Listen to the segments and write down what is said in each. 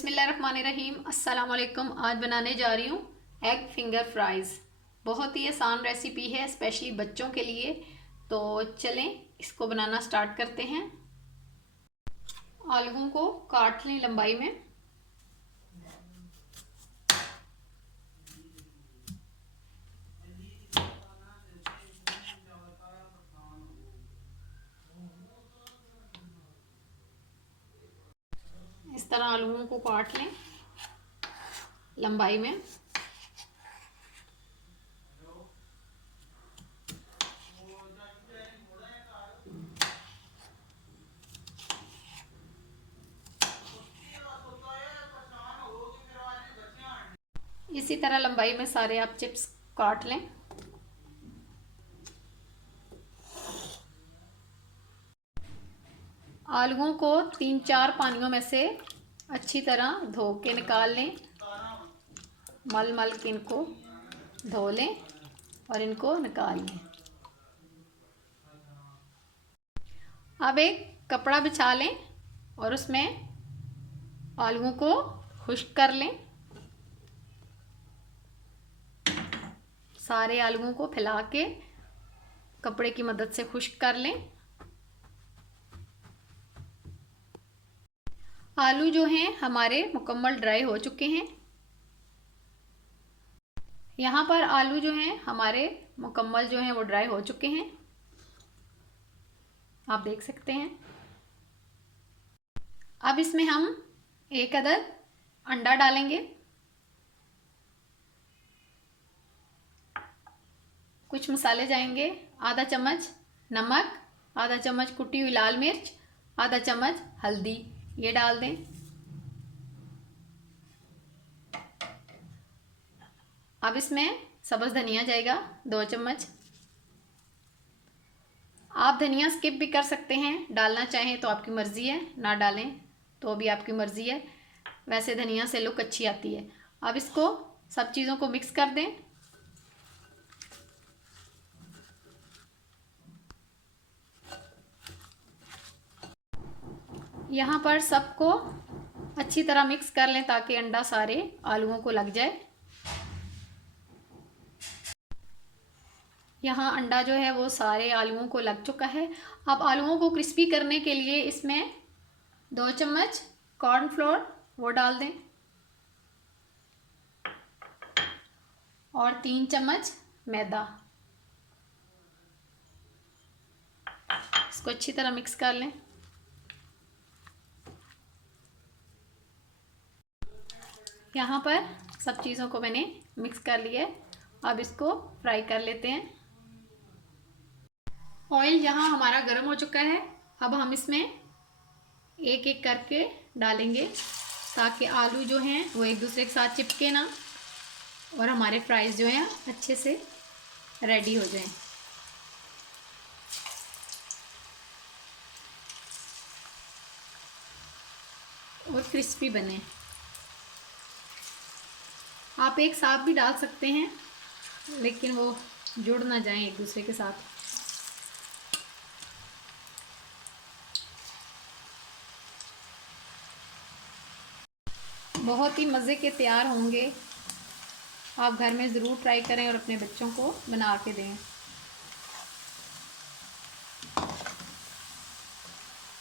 बिस्मिल्लाहिर्रहमानिर्रहीम। अस्सलाम वालेकुम। आज बनाने जा रही हूँ एग फिंगर फ्राइज़। बहुत ही आसान रेसिपी है, स्पेशली बच्चों के लिए। तो चलें इसको बनाना स्टार्ट करते हैं। आलूओं को काट लें लंबाई में। इस तरह आलूओं को काट लें लंबाई में। इसी तरह लंबाई में सारे आप चिप्स काट लें। आलूओं को 3-4 पानियों में से अच्छी तरह धो के निकाल लें। मल मल के इनको धो लें और इनको निकाल लें। अब एक कपड़ा बिछा लें और उसमें आलूओं को खुश्क कर लें। सारे आलूओं को फैला के कपड़े की मदद से खुश्क कर लें। आलू जो हैं हमारे मुकम्मल ड्राई हो चुके हैं। यहाँ पर आलू जो हैं हमारे मुकम्मल जो हैं वो ड्राई हो चुके हैं, आप देख सकते हैं। अब इसमें हम एक अदद अंडा डालेंगे, कुछ मसाले जाएंगे। आधा चम्मच नमक, आधा चम्मच कुटी हुई लाल मिर्च, आधा चम्मच हल्दी, ये डाल दें। अब इसमें सब्ज़ धनिया जाएगा 2 चम्मच। आप धनिया स्किप भी कर सकते हैं, डालना चाहें तो आपकी मर्ज़ी है, ना डालें तो भी आपकी मर्ज़ी है। वैसे धनिया से लुक अच्छी आती है। अब इसको सब चीज़ों को मिक्स कर दें। यहाँ पर सबको अच्छी तरह मिक्स कर लें ताकि अंडा सारे आलूओं को लग जाए। यहाँ अंडा जो है वो सारे आलूओं को लग चुका है। अब आलूओं को क्रिस्पी करने के लिए इसमें 2 चम्मच कॉर्नफ्लोर वो डाल दें और 3 चम्मच मैदा। इसको अच्छी तरह मिक्स कर लें। यहाँ पर सब चीज़ों को मैंने मिक्स कर लिया है। अब इसको फ्राई कर लेते हैं। ऑयल यहाँ हमारा गर्म हो चुका है। अब हम इसमें एक एक करके डालेंगे ताकि आलू जो हैं वो एक दूसरे के साथ चिपके ना और हमारे फ्राइज़ जो हैं अच्छे से रेडी हो जाएं और क्रिस्पी बने। आप एक साथ भी डाल सकते हैं लेकिन वो जुड़ ना जाएं एक दूसरे के साथ। बहुत ही मज़े के तैयार होंगे। आप घर में ज़रूर ट्राई करें और अपने बच्चों को बना के दें।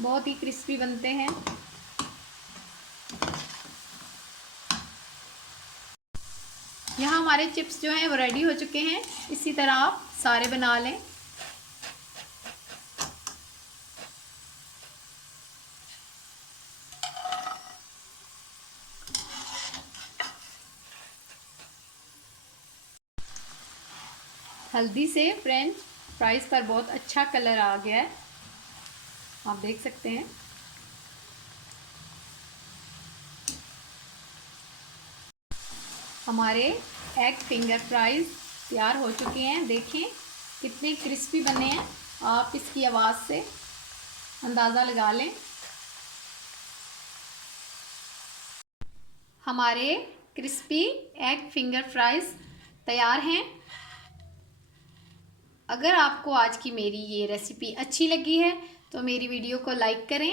बहुत ही क्रिस्पी बनते हैं। यहाँ हमारे चिप्स जो हैं वो रेडी हो चुके हैं। इसी तरह आप सारे बना लें। हल्दी से फ्रेंच फ्राइज़ पर बहुत अच्छा कलर आ गया है, आप देख सकते हैं। हमारे एग फिंगर फ्राइज़ तैयार हो चुके हैं। देखें कितने क्रिस्पी बने हैं, आप इसकी आवाज़ से अंदाज़ा लगा लें। हमारे क्रिस्पी एग फिंगर फ्राइज़ तैयार हैं। अगर आपको आज की मेरी ये रेसिपी अच्छी लगी है तो मेरी वीडियो को लाइक करें,